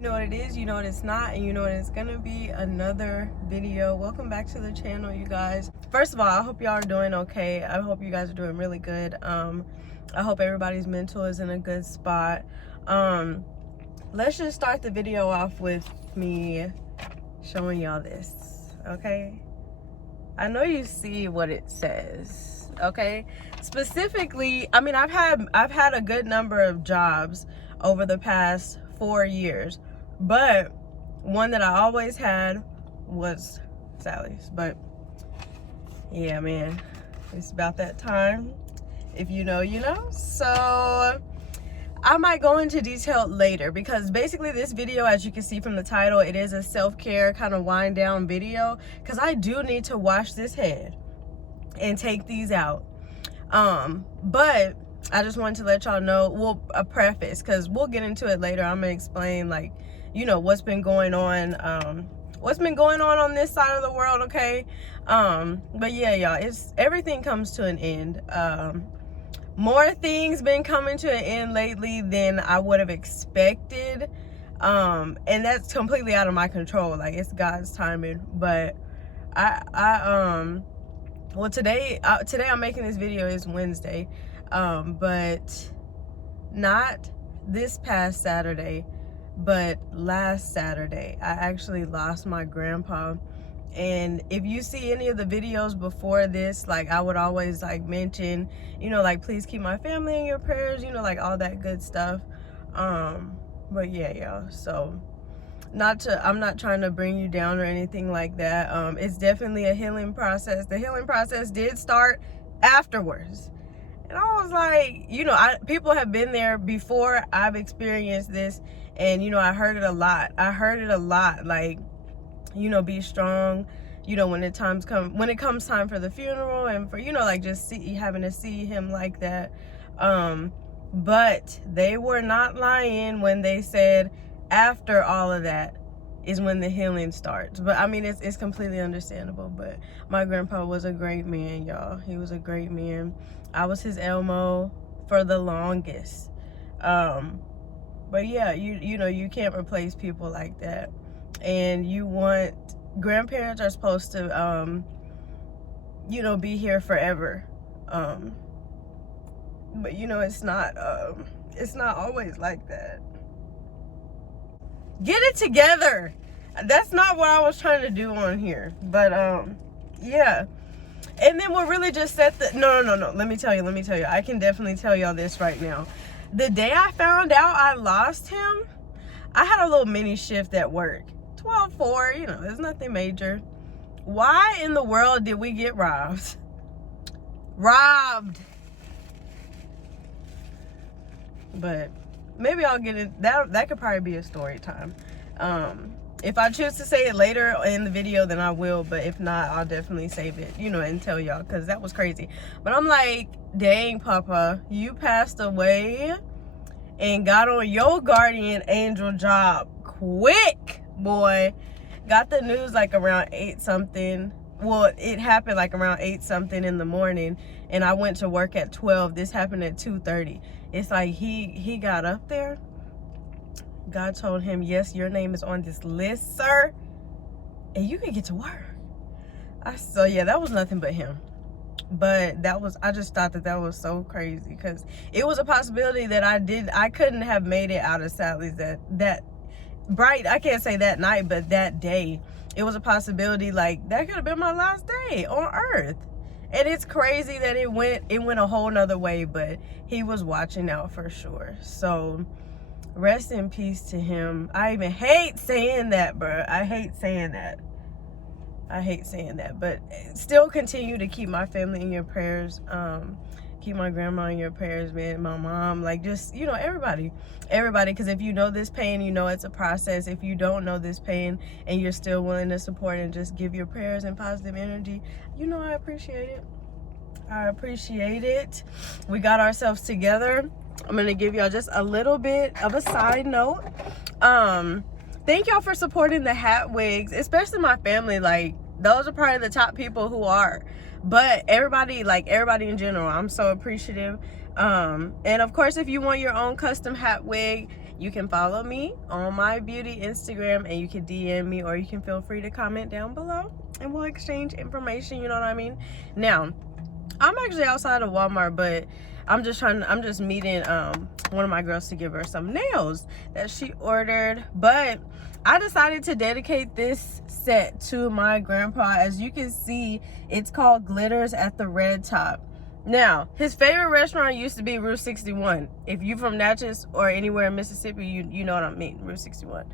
You know what it is, you know what it's not, and you know what it's gonna be. Another video. Welcome back to the channel, you guys. First of all, I hope y'all are doing okay. I hope you guys are doing really good. I hope everybody's mental is in a good spot. Let's just start the video off with me showing y'all this, okay? I know you see what it says, okay? Specifically, I mean, I've had a good number of jobs over the past 4 years, but one that I always had was Sally's. But yeah, man, it's about that time. If you know, you know. So I might go into detail later, because basically this video, as you can see from the title, it is a self-care kind of wind down video, because I do need to wash this head and take these out. But I just wanted to let y'all know, well, a preface, because we'll get into it later. I'm gonna explain, like, you know, what's been going on on this side of the world, okay? But yeah, y'all, everything comes to an end. More things been coming to an end lately than I would have expected, and that's completely out of my control. Like, it's God's timing. But well, today I'm making this video is Wednesday, but not this past Saturday, but last Saturday I actually lost my grandpa. And if you see any of the videos before this, like, I would always like mention, you know, like, please keep my family in your prayers, you know, like all that good stuff. But yeah, y'all, so I'm not trying to bring you down or anything like that. It's definitely a healing process. The healing process did start afterwards. And I was like, you know, people have been there before. I've experienced this, and, you know, I heard it a lot. Like, you know, be strong, you know, when it comes time for the funeral, and for, you know, like, just having to see him like that. But they were not lying when they said after all of that is when the healing starts. But I mean, it's completely understandable. But my grandpa was a great man, y'all. He was a great man. I was his Elmo for the longest. But yeah, you know, you can't replace people like that. And grandparents are supposed to, you know, be here forever. But you know, it's not always like that. Get it together. That's not what I was trying to do on here. But yeah. And then what really just set the no. Let me tell you. I can definitely tell y'all this right now. The day I found out I lost him, I had a little mini shift at work. 12-4, you know, there's nothing major. Why in the world did we get robbed? But maybe I'll get it. That could probably be a story time. If I choose to say it later in the video, then I will. But if not, I'll definitely save it, you know, and tell y'all, because that was crazy. But I'm like, dang, Papa, you passed away and got on your guardian angel job quick, boy. Got the news like around 8 something. Well, it happened like around 8 something in the morning, and I went to work at 12. This happened at 2:30. It's like he got up there. God told him, yes, your name is on this list, sir, and you can get to work. So yeah, that was nothing but him. But I just thought that was so crazy, because it was a possibility that I couldn't have made it out of Sally's that bright, I can't say that night, but that day, it was a possibility, like, that could have been my last day on earth. And it's crazy that it went a whole nother way, but he was watching out for sure. So rest in peace to him. I even hate saying that, bro. I hate saying that, but still continue to keep my family in your prayers. Keep my grandma in your prayers, man. My mom, like, just, you know, everybody, because if you know this pain, you know it's a process. If you don't know this pain and you're still willing to support and just give your prayers and positive energy, you know, I appreciate it. We got ourselves together. I'm gonna give y'all just a little bit of a side note. Thank y'all for supporting the hat wigs, especially my family. Like, those are probably the top people who are. But everybody in general, I'm so appreciative. And of course, if you want your own custom hat wig, you can follow me on my beauty Instagram, and you can DM me, or you can feel free to comment down below and we'll exchange information, you know what I mean? Now, I'm actually outside of Walmart, but I'm just meeting one of my girls to give her some nails that she ordered. But I decided to dedicate this set to my grandpa. As you can see, it's called Glitters at the Red Top. Now, his favorite restaurant used to be Route 61. If you're from Natchez or anywhere in Mississippi, you know what I mean, Route 61.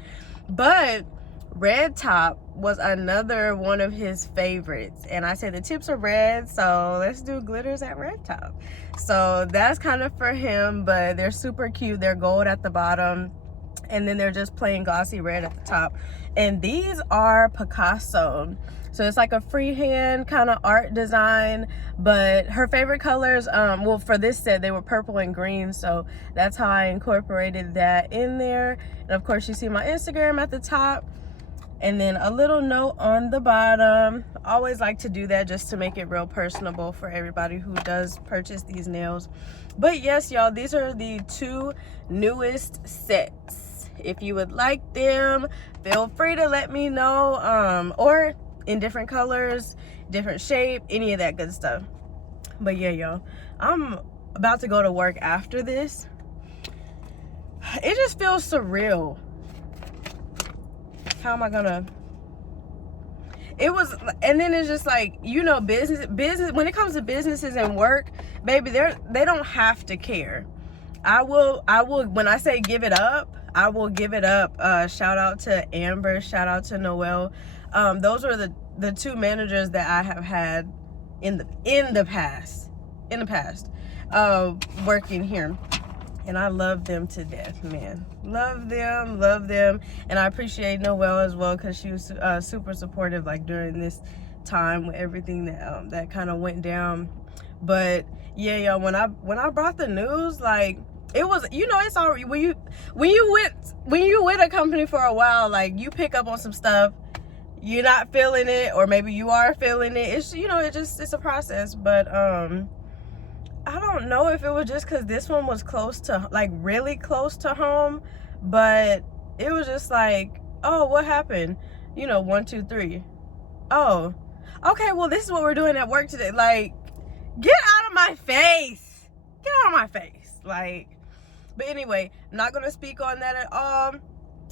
But Red Top was another one of his favorites, and I said the tips are red, so let's do glitters at Red Top. So that's kind of for him, but they're super cute. They're gold at the bottom, and then they're just plain glossy red at the top. And these are Picasso, so it's like a freehand kind of art design. But her favorite colors, well, for this set they were purple and green, so that's how I incorporated that in there. And of course you see my Instagram at the top, and then a little note on the bottom. I always like to do that just to make it real personable for everybody who does purchase these nails. But yes, y'all, these are the 2 newest sets. If you would like them, feel free to let me know, or in different colors, different shape, any of that good stuff. But yeah, y'all, I'm about to go to work after this. It just feels surreal. How am I gonna, it was, and then it's just like, you know, business when it comes to businesses and work, baby, they don't have to care. I will when I say give it up, I will give it up. Shout out to Amber, shout out to Noelle. Those are the 2 managers that I have had in the past working here. And I love them to death, man. Love them. And I appreciate Noelle as well, because she was super supportive, like during this time with everything that that kind of went down. But yeah, y'all, when I brought the news, like, it was, you know, it's already, when you with a company for a while, like, you pick up on some stuff, you're not feeling it, or maybe you are feeling it. It's, you know, it's a process. But I don't know if it was just because this one was close to, like, really close to home, but it was just like, oh, what happened? You know, 1, 2, 3. Oh, okay, well, this is what we're doing at work today. Like, get out of my face. Get out of my face. Like, but anyway, I'm not going to speak on that at all.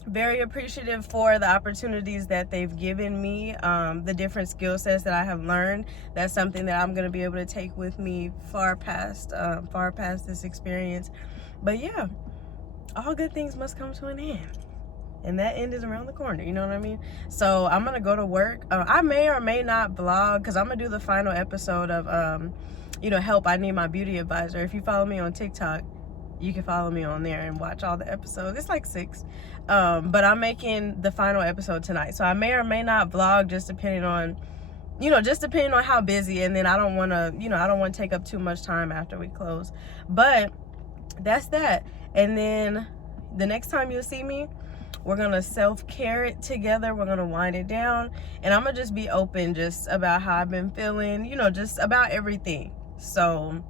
Very appreciative for the opportunities that they've given me, the different skill sets that I have learned. That's something that I'm going to be able to take with me far past this experience. But yeah, all good things must come to an end, and that end is around the corner, you know what I mean? So I'm gonna go to work. I may or may not vlog, because I'm gonna do the final episode of you know, Help, I Need My Beauty Advisor. If you follow me on TikTok, you can follow me on there and watch all the episodes. It's like 6. But I'm making the final episode tonight, so I may or may not vlog, just depending on, you know, just depending on how busy. And then I don't want to, you know, I don't want to take up too much time after we close. But that's that. And then the next time you'll see me, we're gonna self-care it together. We're gonna wind it down, and I'm gonna just be open just about how I've been feeling, you know, just about everything. So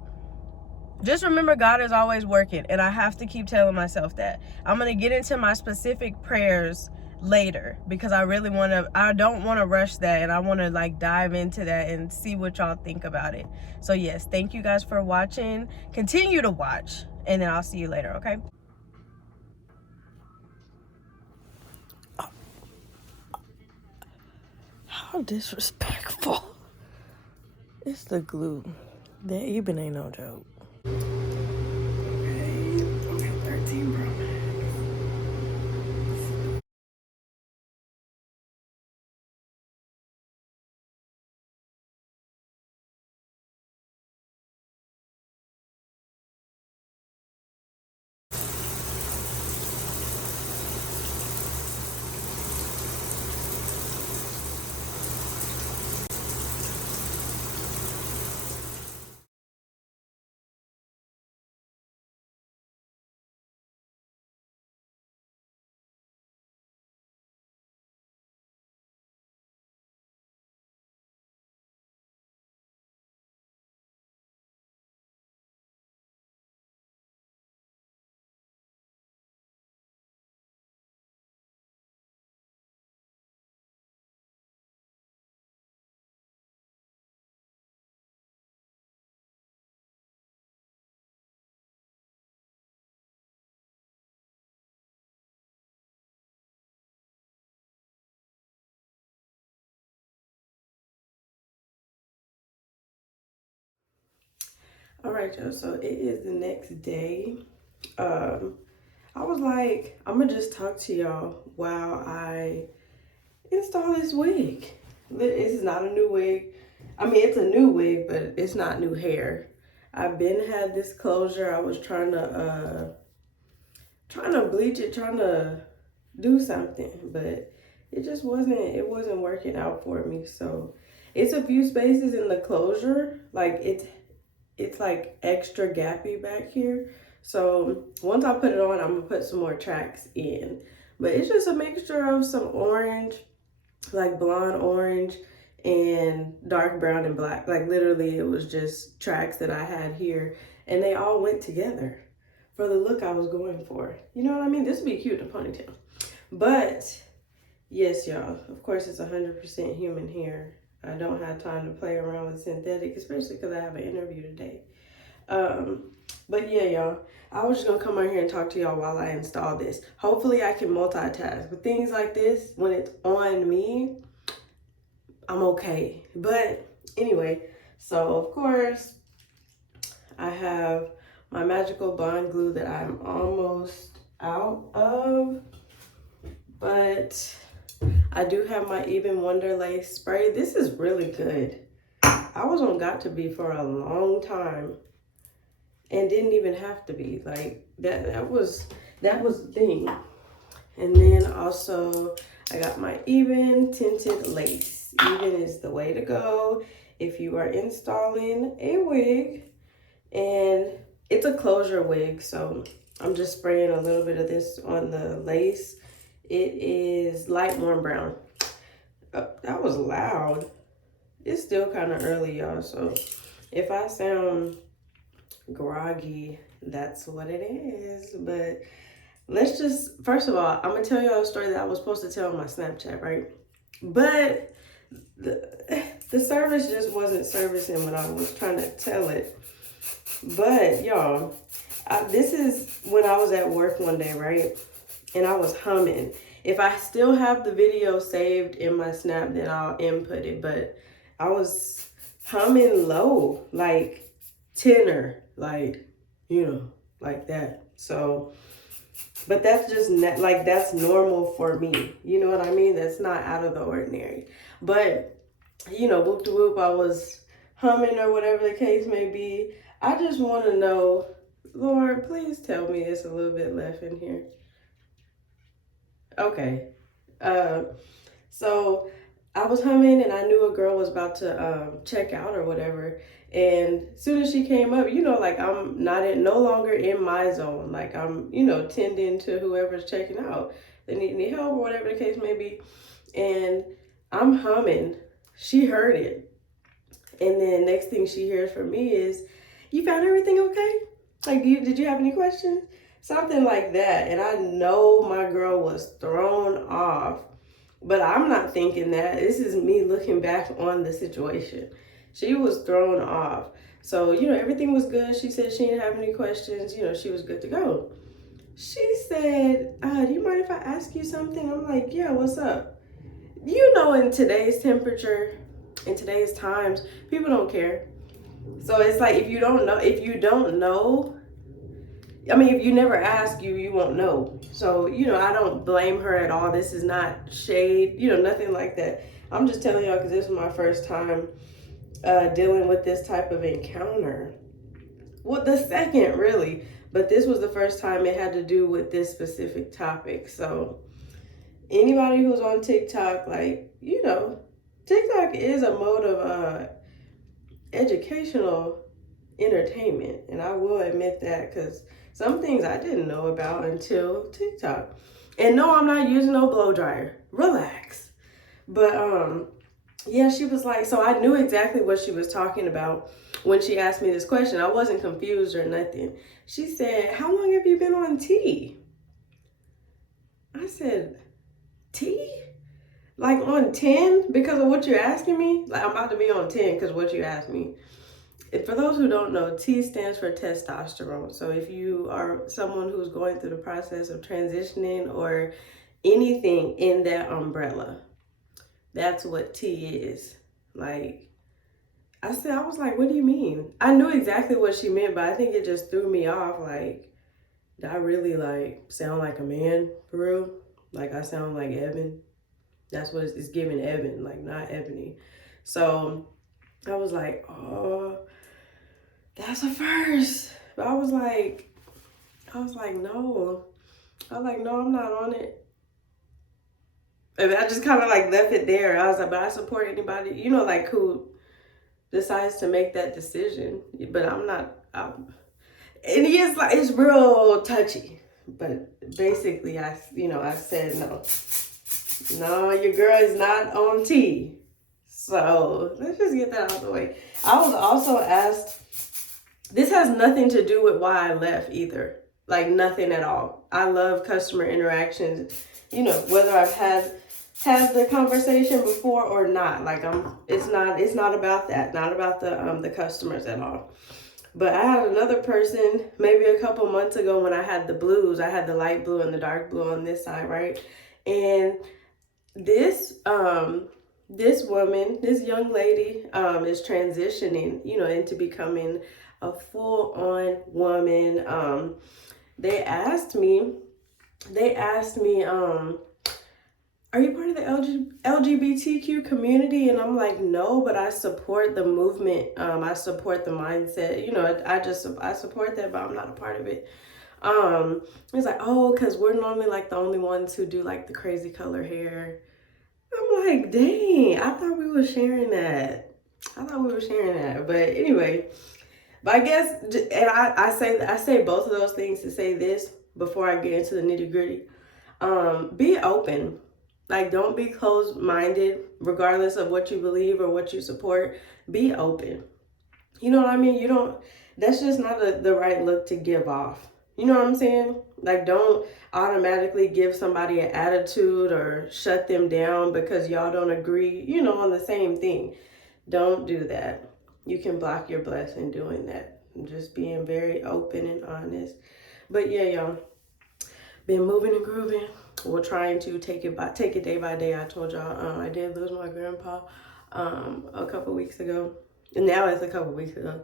just remember, God is always working, and I have to keep telling myself that. I'm going to get into my specific prayers later, because I don't want to rush that, and I want to, like, dive into that and see what y'all think about it. So yes, thank you guys for watching. Continue to watch, and then I'll see you later, okay? How disrespectful. It's the glue. That even ain't no joke. Okay, 13, bro. All right, y'all, so it is the next day. I was like, I'm gonna just talk to y'all while I install this wig. This is not a new wig. I mean, it's a new wig, but it's not new hair. I've been had this closure. I was trying to bleach it, trying to do something, but it wasn't working out for me. So it's a few spaces in the closure, like it's like extra gappy back here. So once I put it on, I'm gonna put some more tracks in. But it's just a mixture of some orange, like blonde orange, and dark brown and black. Like literally it was just tracks that I had here, and they all went together for the look I was going for. You know what I mean? This would be cute in a ponytail. But yes, y'all, of course it's 100% human hair. I don't have time to play around with synthetic, especially because I have an interview today. But yeah, y'all, I was just gonna come on here and talk to y'all while I install this. Hopefully I can multitask. With things like this, when it's on me, I'm okay. But anyway, so of course I have my magical bond glue that I'm almost out of, but I do have my Even Wonder Lace spray. This is really good. I was on Got to Be for a long time and didn't even have to be. Like that was the thing. And then also I got my Even Tinted Lace. Even is the way to go if you are installing a wig. And it's a closure wig, so I'm just spraying a little bit of this on the lace. It is light warm brown. Oh, that was loud. It's still kind of early, y'all, so if I sound groggy, that's what it is. But let's just, first of all, I'm gonna tell y'all a story that I was supposed to tell on my Snapchat, right? But the service just wasn't servicing when I was trying to tell it. But y'all, this is when I was at work one day, right? And I was humming. If I still have the video saved in my Snap, then I'll input it. But I was humming low, like tenor, like, you know, like that. So, but that's just like, that's normal for me. You know what I mean? That's not out of the ordinary. But, you know, whoop de whoop, I was humming or whatever the case may be. I just want to know, Lord, please tell me it's a little bit left in here. Okay. So I was humming and I knew a girl was about to check out or whatever. And as soon as she came up, you know, like I'm no longer in my zone. Like I'm, you know, tending to whoever's checking out. They need any help or whatever the case may be. And I'm humming. She heard it. And then next thing she hears from me is, "You found everything okay? Like, did you have any questions?" Something like that. And I know my girl was thrown off, but I'm not thinking that. This is me looking back on the situation. She was thrown off. So, you know, everything was good. She said she didn't have any questions. You know, she was good to go. She said, "Do you mind if I ask you something?" I'm like, "Yeah, what's up?" You know, in today's temperature, in today's times, people don't care. So it's like, if you don't know, I mean, if you never ask, you won't know. So, you know, I don't blame her at all. This is not shade, you know, nothing like that. I'm just telling y'all because this was my first time dealing with this type of encounter. Well, the second, really. But this was the first time it had to do with this specific topic. So anybody who's on TikTok, like, you know, TikTok is a mode of educational entertainment. And I will admit that, because some things I didn't know about until TikTok. And no, I'm not using no blow dryer. Relax. But yeah, she was like, so I knew exactly what she was talking about when she asked me this question. I wasn't confused or nothing. She said, "How long have you been on T?" I said, "T? Like on 10 because of what you're asking me?" Like, I'm about to be on 10 because of what you asked me. For those who don't know, T stands for testosterone. So if you are someone who's going through the process of transitioning or anything in that umbrella, that's what T is. Like, I was like, what do you mean? I knew exactly what she meant, but I think it just threw me off. Like, did I really like sound like a man for real? Like I sound like Evan. That's what it's giving, Evan, like not Ebony. So I was like, oh, that's a first. But I was like, no. I was like, no, I'm not on it. And I just kind of like left it there. I was like, but I support anybody, like who decides to make that decision. But I'm not. And it's real touchy. But basically, I said no. No, your girl is not on T. So let's just get that out of the way. I was also asked, this has nothing to do with why I left either. Like nothing at all. I love customer interactions, whether I've had the conversation before or not. Like it's not about that. Not about the customers at all. But I had another person maybe a couple months ago when I had the blues. I had the light blue and the dark blue on this side, right? And this woman, this young lady, is transitioning, into becoming a full-on woman. They asked me, are you part of the LGBTQ community? And I'm like, no, but I support the movement. I support the mindset. I support that, but I'm not a part of it. It's like, oh, because we're normally like the only ones who do like the crazy color hair. I'm like, dang, I thought we were sharing that. But anyway, but I guess, and I say both of those things to say this before I get into the nitty gritty. Be open. Like, don't be closed-minded, regardless of what you believe or what you support. Be open. You know what I mean? That's just not the right look to give off. You know what I'm saying? Like, don't automatically give somebody an attitude or shut them down because y'all don't agree, on the same thing. Don't do that. You can block your blessing doing that. Just being very open and honest. But yeah, y'all, been moving and grooving. We're trying to take it day by day. I told y'all I did lose my grandpa a couple weeks ago. And now it's a couple weeks ago.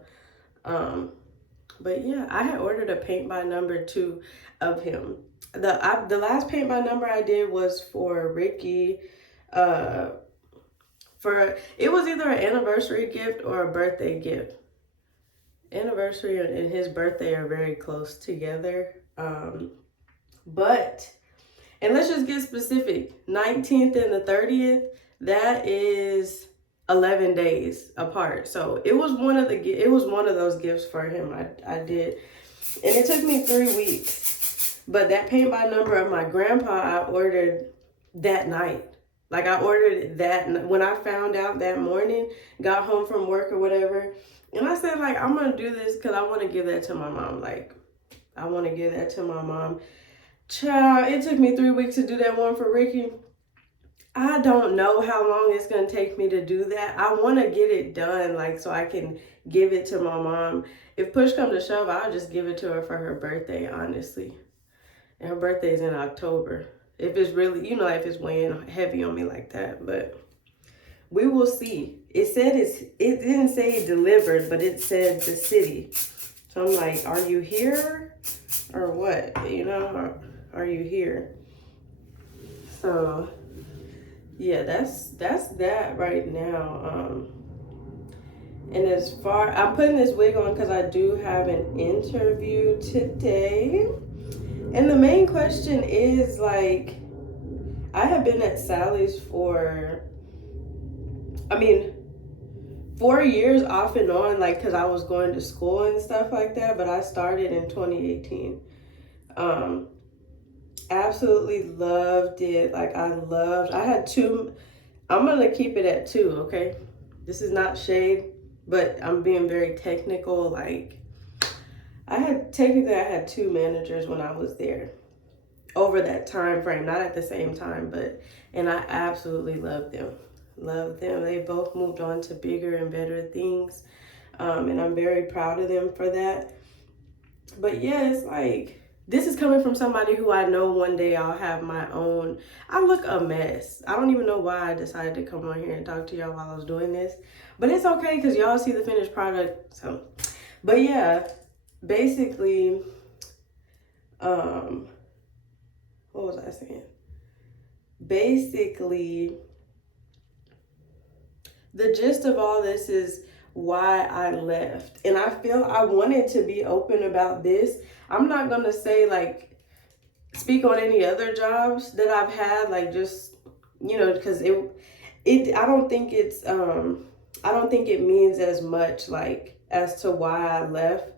But yeah, I had ordered a paint by number 2 of him. The last paint by number I did was for Ricky. It was either an anniversary gift or a birthday gift. Anniversary and his birthday are very close together. And let's just get specific. 19th and the 30th, that is 11 days apart. So it was one of those gifts for him. I did. And it took me 3 weeks. But that paint by number of my grandpa, I ordered that night. Like I ordered that when I found out that morning, got home from work or whatever. And I said, like, I'm going to do this because I want to give that to my mom. Like, I want to give that to my mom. Child, it took me 3 weeks to do that one for Ricky. I don't know how long it's going to take me to do that. I want to get it done, like, so I can give it to my mom. If push comes to shove, I'll just give it to her for her birthday, honestly. And her birthday is in October. If it's really, if it's weighing heavy on me like that. But we will see. It didn't say delivered, but it said the city. So I'm like, are you here or what? Are you here? So yeah, that's that right now. And as far, I'm putting this wig on because I do have an interview today. And the main question is, like, I have been at Sally's for 4 years off and on, like, because I was going to school and stuff like that. But I started in 2018. Absolutely loved it. Like, I had 2. I'm going to keep it at 2, okay? This is not shade, but I'm being very technical. Like, I had 2 managers when I was there over that time frame, not at the same time, and I absolutely loved them. They both moved on to bigger and better things. And I'm very proud of them for that. But yeah, it's like, this is coming from somebody who I know one day I'll have my own. I look a mess. I don't even know why I decided to come on here and talk to y'all while I was doing this. But it's okay because y'all see the finished product. So, but yeah, basically, what was I saying? Basically, the gist of all this is why I left. And I feel I wanted to be open about this. I'm not going to say like speak on any other jobs that I've had, like just, you know, because I don't think it's, I don't think it means as much like as to why I left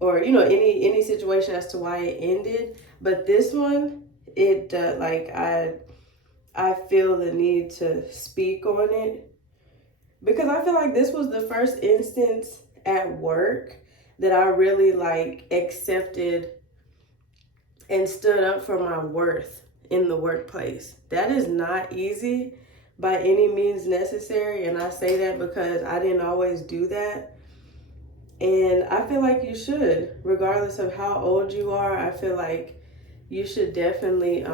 or, you know, any situation as to why it ended. But this one, it, like I feel the need to speak on it because I feel like this was the first instance at work that I really like accepted and stood up for my worth in the workplace. That is not easy by any means necessary. And I say that because I didn't always do that. And I feel like you should, regardless of how old you are. I feel like you should definitely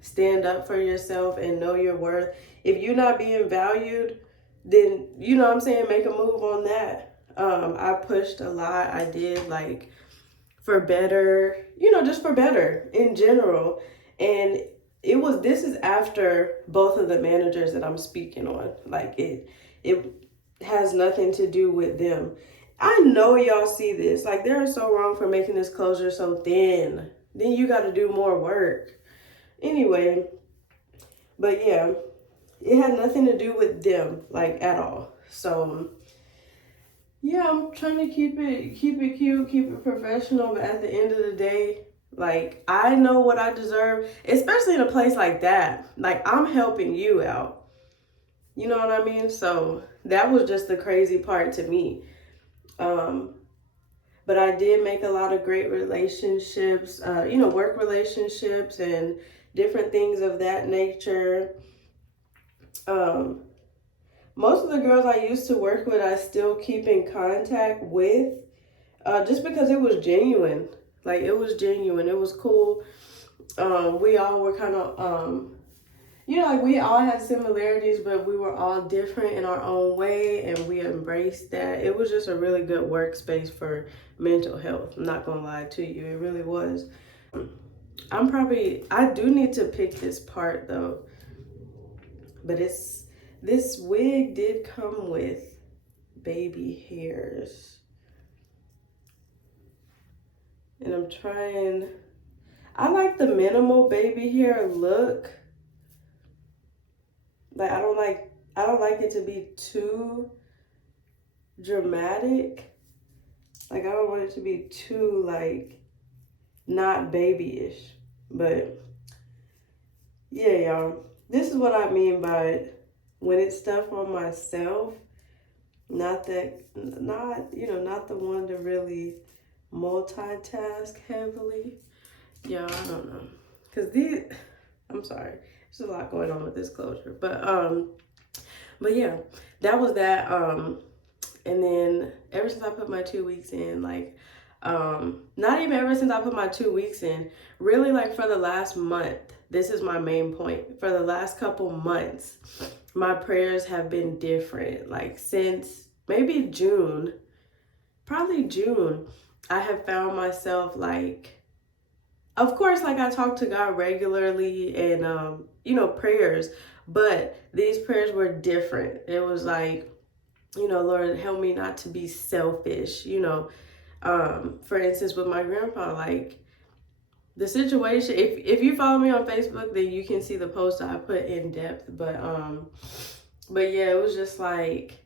stand up for yourself and know your worth. If you're not being valued, then, you know what I'm saying, make a move on that. I pushed a lot. I did, like, for better, you know, just for better in general. And this is after both of the managers that I'm speaking on. Like, it has nothing to do with them. I know y'all see this. Like, they're so wrong for making this closure so thin. Then you got to do more work. Anyway, but yeah, it had nothing to do with them, like, at all. So yeah, I'm trying to keep it cute, keep it professional, but at the end of the day, like, I know what I deserve, especially in a place like that. Like, I'm helping you out. You know what I mean? So that was just the crazy part to me. But I did make a lot of great relationships, you know, work relationships and different things of that nature. Most of the girls I used to work with, I still keep in contact with, just because it was genuine. Like, it was genuine. It was cool. We all were kind of, you know, like, we all had similarities, but we were all different in our own way, and we embraced that. It was just a really good workspace for mental health. I'm not gonna lie to you. It really was. I do need to pick this part, though. But this wig did come with baby hairs. And I like the minimal baby hair look. Like, I don't like it to be too dramatic. Like, I don't want it to be too, like, not babyish. But yeah, y'all, this is what I mean by when it's stuff on myself, not the one to really multitask heavily. Yeah, I don't know. Cause I'm sorry, there's a lot going on with this closure. But yeah, that was that. And then ever since I put my 2 weeks in, like, not even ever since I put my 2 weeks in, really, like, for the last month, this is my main point. For the last couple months, my prayers have been different. Like, since maybe June, probably June, I have found myself, like, of course, like, I talk to God regularly and, you know, prayers, but these prayers were different. It was like, you know, Lord, help me not to be selfish, you know. For instance, with my grandpa, like, the situation, if you follow me on Facebook, then you can see the post I put in depth. But yeah, it was just like,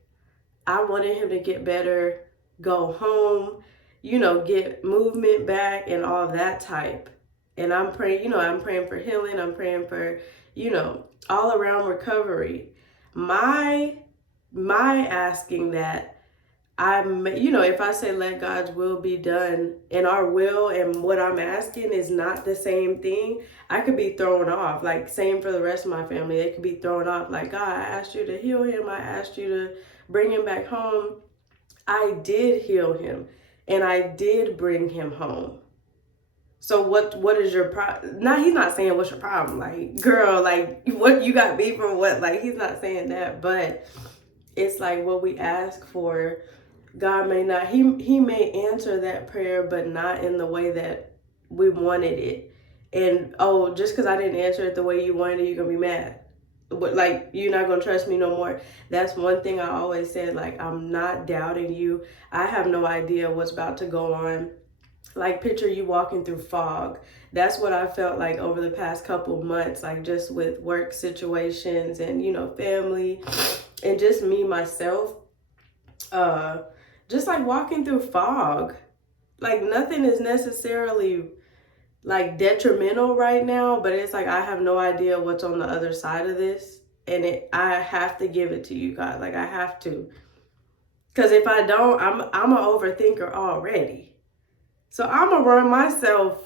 I wanted him to get better, go home, you know, get movement back and all that type. And I'm praying, you know, I'm praying for healing. I'm praying for, you know, all around recovery. My asking that, you know, if I say let God's will be done, and our will and what I'm asking is not the same thing, I could be thrown off. Like, same for the rest of my family. They could be thrown off. Like, God, I asked you to heal him. I asked you to bring him back home. I did heal him, and I did bring him home. So what is your problem? Now he's not saying what's your problem. Like, girl, like what you got beef or what? Like, he's not saying that, but it's like what we ask for, God may not, he may answer that prayer, but not in the way that we wanted it. And oh, just because I didn't answer it the way you wanted it, you're gonna be mad. But like, you're not gonna trust me no more. That's one thing I always said, like, I'm not doubting you. I have no idea what's about to go on. Like, picture you walking through fog. That's what I felt like over the past couple months, like just with work situations and, you know, family and just me, myself. Just like walking through fog. Like, nothing is necessarily like detrimental right now, but it's like I have no idea what's on the other side of this. And I have to give it to you, God. Like, I have to. Because if I don't, I'm an overthinker already. So I'm going to run myself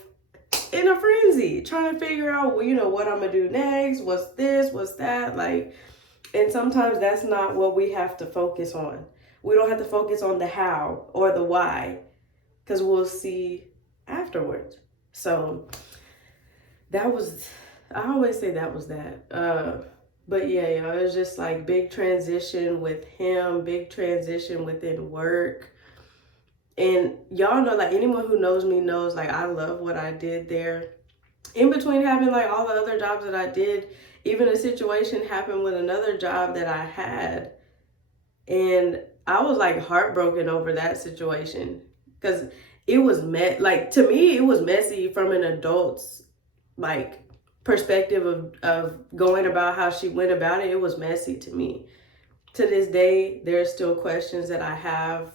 in a frenzy trying to figure out, you know, what I'm going to do next. What's this? What's that? Like, and sometimes that's not what we have to focus on. We don't have to focus on the how or the why, because we'll see afterwards. So that was, I always say that was that. But yeah, it was just like big transition with him, big transition within work. And y'all know, like, anyone who knows me knows, like, I love what I did there. In between having, like, all the other jobs that I did, even a situation happened with another job that I had. And I was, like, heartbroken over that situation. Because it was, like, to me, it was messy from an adult's, like, perspective of going about how she went about it. It was messy to me. To this day, there's still questions that I have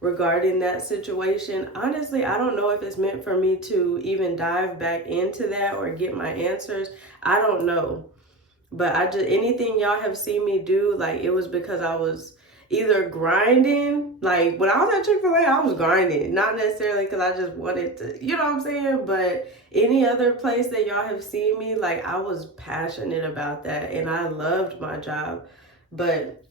regarding that situation. Honestly, I don't know if it's meant for me to even dive back into that or get my answers. I don't know. But anything y'all have seen me do, like, it was because I was either grinding. Like, when I was at Chick-fil-A, I was grinding. Not necessarily because I just wanted to, you know what I'm saying? But any other place that y'all have seen me, like, I was passionate about that. And I loved my job. But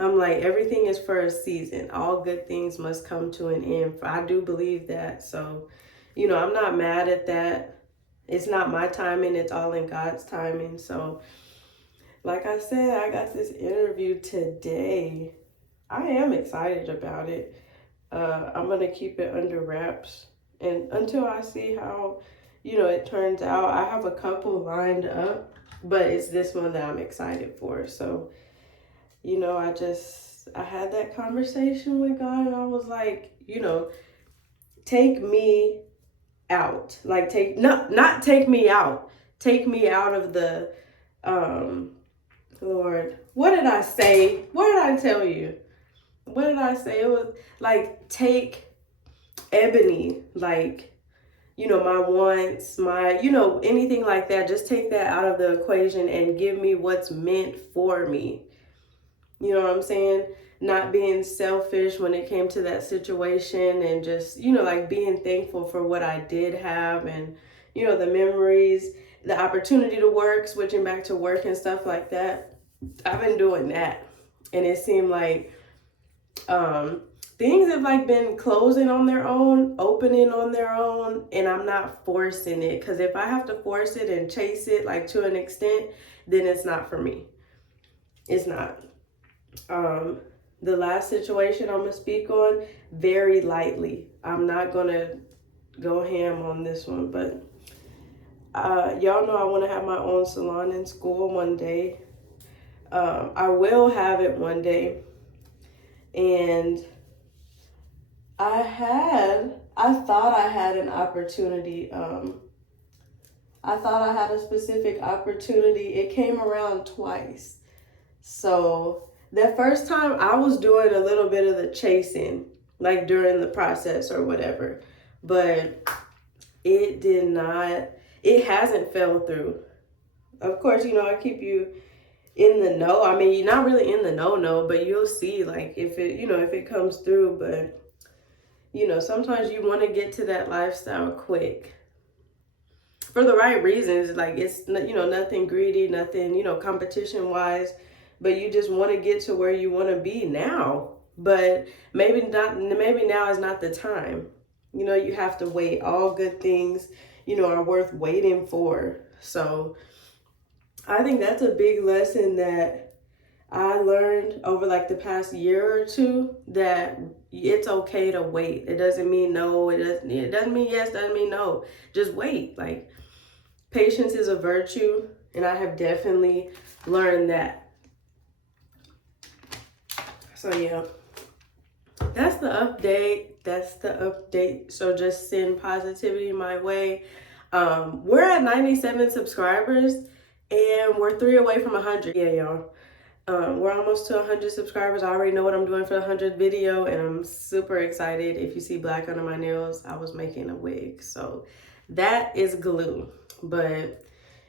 I'm like, everything is for a season. All good things must come to an end. I do believe that. So, you know, I'm not mad at that. It's not my timing. It's all in God's timing. So, like I said, I got this interview today. I am excited about it. I'm going to keep it under wraps. And until I see how, you know, it turns out, I have a couple lined up. But it's this one that I'm excited for. So, you know, I had that conversation with God, and I was like, you know, take me out. Like, not take me out. Take me out of the, Lord, what did I say? What did I tell you? What did I say? It was like, take Ebony, like, you know, my wants, my, you know, anything like that. Just take that out of the equation and give me what's meant for me. You know what I'm saying? Not being selfish when it came to that situation, and just, you know, like, being thankful for what I did have, and, you know, the memories, the opportunity to work, switching back to work and stuff like that. I've been doing that. And it seemed like things have, like, been closing on their own, opening on their own, and I'm not forcing it. Because if I have to force it and chase it, like, to an extent, then it's not for me. It's not. The last situation I'm gonna speak on very lightly. I'm not gonna go ham on this one, but y'all know I want to have my own salon in school one day. I will have it one day, and I thought I had an opportunity. I thought I had a specific opportunity. It came around twice. So the first time I was doing a little bit of the chasing, like, during the process or whatever, but it hasn't fell through. Of course, you know, I keep you in the know. I mean, you're not really in the know, but you'll see, like, if it comes through. But, you know, sometimes you want to get to that lifestyle quick for the right reasons. Like, it's, you know, nothing greedy, nothing, you know, competition wise. But you just want to get to where you want to be now. But maybe now is not the time. You know, you have to wait. All good things, you know, are worth waiting for. So I think that's a big lesson that I learned over like the past year or two, that it's okay to wait. It doesn't mean no. It doesn't mean yes. Doesn't mean no. Just wait. Like, patience is a virtue, and I have definitely learned that. So yeah, that's the update. So just send positivity my way. We're at 97 subscribers, and we're 3 away from 100. Yeah, y'all. We're almost to 100 subscribers. I already know what I'm doing for the 100th video, and I'm super excited. If you see black under my nails, I was making a wig. So that is glue. But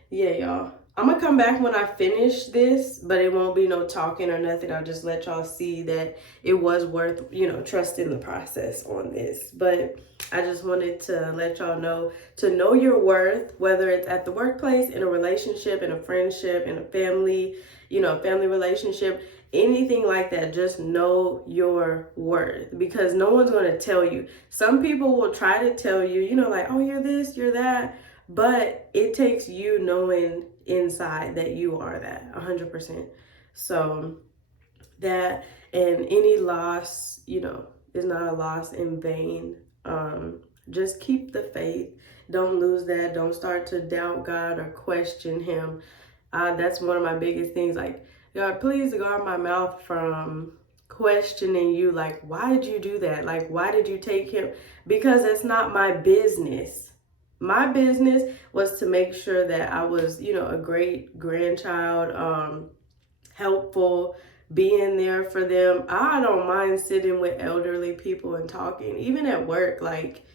yeah, y'all, I'm gonna come back when I finish this, but it won't be no talking or nothing. I'll just let y'all see that it was worth, you know, trusting the process on this. But I just wanted to let y'all know, to know your worth, whether it's at the workplace, in a relationship, in a friendship, in a family, you know, family relationship, anything like that. Just know your worth, because no one's going to tell you. Some people will try to tell you, you know, like, oh, you're this, you're that. But it takes you knowing inside that you are that 100%. So that, and any loss, you know, is not a loss in vain. Just keep the faith. Don't lose that. Don't start to doubt God or question him. That's one of my biggest things. Like, God, please guard my mouth from questioning you. Like, why did you do that? Like, why did you take him? Because it's not my business. My business was to make sure that I was, you know, a great grandchild, helpful, being there for them. I don't mind sitting with elderly people and talking, even at work. Like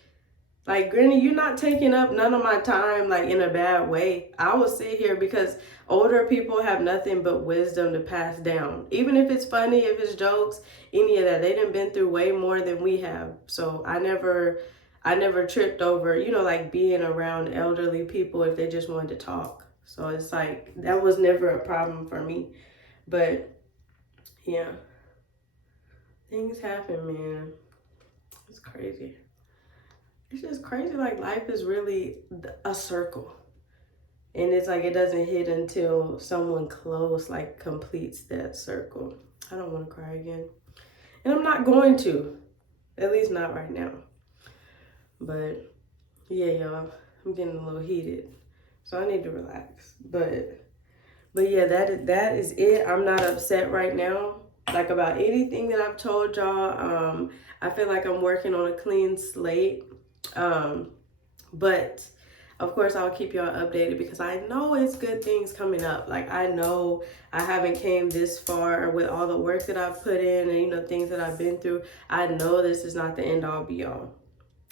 Granny, you're not taking up none of my time, like, in a bad way. I will sit here because older people have nothing but wisdom to pass down. Even if it's funny, if it's jokes, any of that. They done been through way more than we have. So I never tripped over, you know, like, being around elderly people if they just wanted to talk. So it's like, that was never a problem for me. But yeah, things happen, man. It's crazy. It's just crazy. Like, life is really a circle. And it's like, it doesn't hit until someone close, like, completes that circle. I don't want to cry again. And I'm not going to. At least not right now. But yeah, y'all, I'm getting a little heated, so I need to relax. But yeah, that is it. I'm not upset right now, like, about anything that I've told y'all. I feel like I'm working on a clean slate. But of course I'll keep y'all updated, because I know it's good things coming up. Like, I know I haven't came this far with all the work that I've put in, and, you know, things that I've been through. I know this is not the end all be all.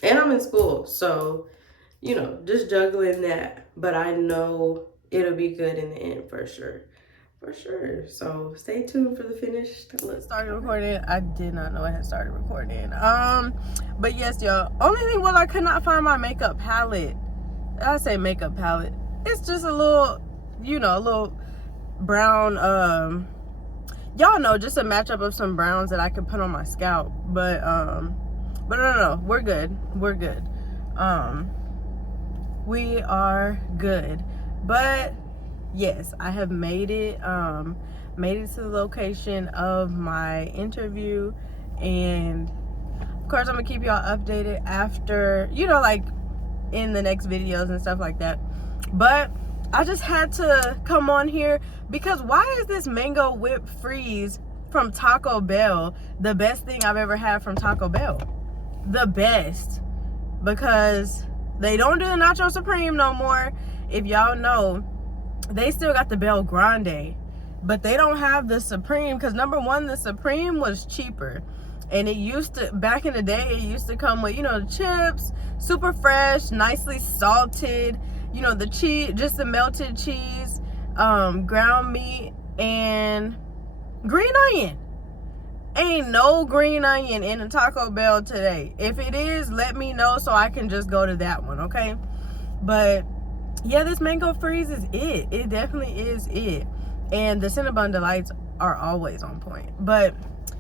And I'm in school, so, you know, just juggling that. But I know it'll be good in the end, for sure. For sure. So stay tuned for the finished look. Started recording. I did not know I had started recording. But yes, y'all. Only thing was, I could not find my makeup palette. I say makeup palette. It's just a little, you know, a little brown, y'all know, just a matchup of some browns that I could put on my scalp. But no, we're good. We're good. We are good. But yes, I have made it to the location of my interview, and of course I'm gonna keep y'all updated after, you know, like, in the next videos and stuff like that. But I just had to come on here because why is this mango whipped freeze from Taco Bell the best thing I've ever had from Taco Bell? The best. Because they don't do the Nacho Supreme no more. If y'all know, they still got the Bell Grande, but they don't have the Supreme, because number one, the Supreme was cheaper. And it used to, back in the day, it used to come with, you know, chips, super fresh, nicely salted, you know, the cheese, just the melted cheese, ground meat, and green onion. Ain't no green onion in a Taco Bell today. If it is, let me know so I can just go to that one, okay? But yeah, this mango freeze is it. It definitely is it. And the Cinnabon Delights are always on point. But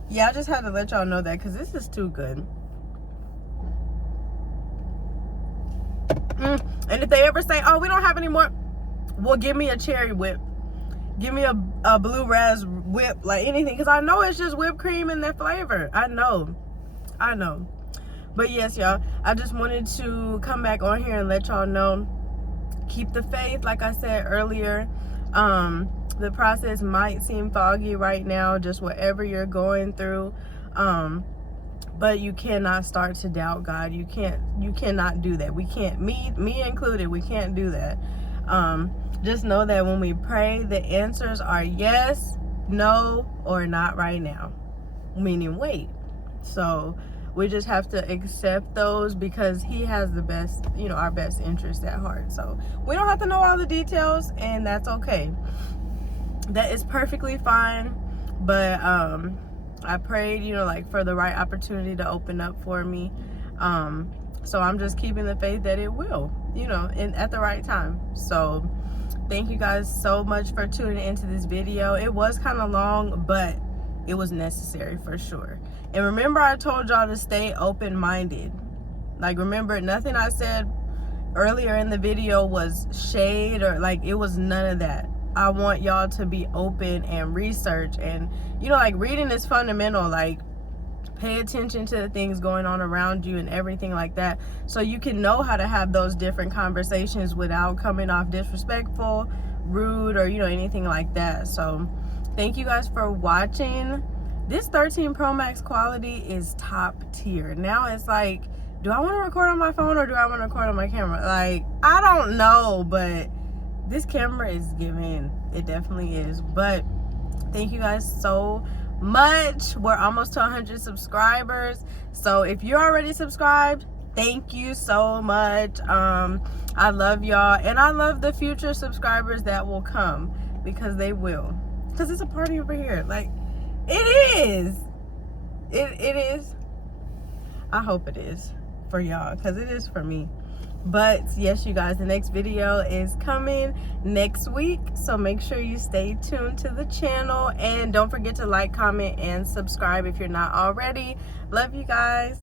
yeah, I just had to let y'all know that because this is too good. And if they ever say, oh, we don't have any more, well, give me a cherry whip, give me a blue raz whip, like anything, because I know it's just whipped cream in that flavor. I know. But yes, y'all, I just wanted to come back on here and let y'all know, keep the faith. Like I said earlier, the process might seem foggy right now, just whatever you're going through, but you cannot start to doubt God. You cannot do that. We can't, me included, we can't do that. Just know that when we pray, the answers are yes, no, or not right now, meaning wait. So we just have to accept those, because he has the best, you know, our best interest at heart. So we don't have to know all the details, and that's okay. That is perfectly fine. But I prayed, you know, like for the right opportunity to open up for me. So I'm just keeping the faith that it will, you know, at the right time. So thank you guys so much for tuning into this video. It was kind of long, but it was necessary for sure. And remember, I told y'all to stay open-minded. Like, remember, nothing I said earlier in the video was shade, or like, it was none of that. I want y'all to be open and research, and, you know, like, reading is fundamental. Like, pay attention to the things going on around you and everything like that, so you can know how to have those different conversations without coming off disrespectful, rude, or, you know, anything like that. So thank you guys for watching. This 13 Pro Max quality is top tier. Now it's like, do I want to record on my phone or do I want to record on my camera? Like, I don't know, but this camera is giving. It definitely is. But thank you guys so much. We're almost to 100 subscribers. So if you're already subscribed, thank you so much. I love y'all, and I love the future subscribers that will come, because they will. Because it's a party over here. Like, it is. It is. I hope it is for y'all, because it is for me. But yes, you guys, the next video is coming next week, so make sure you stay tuned to the channel, and don't forget to like, comment, and subscribe if you're not already. Love you guys.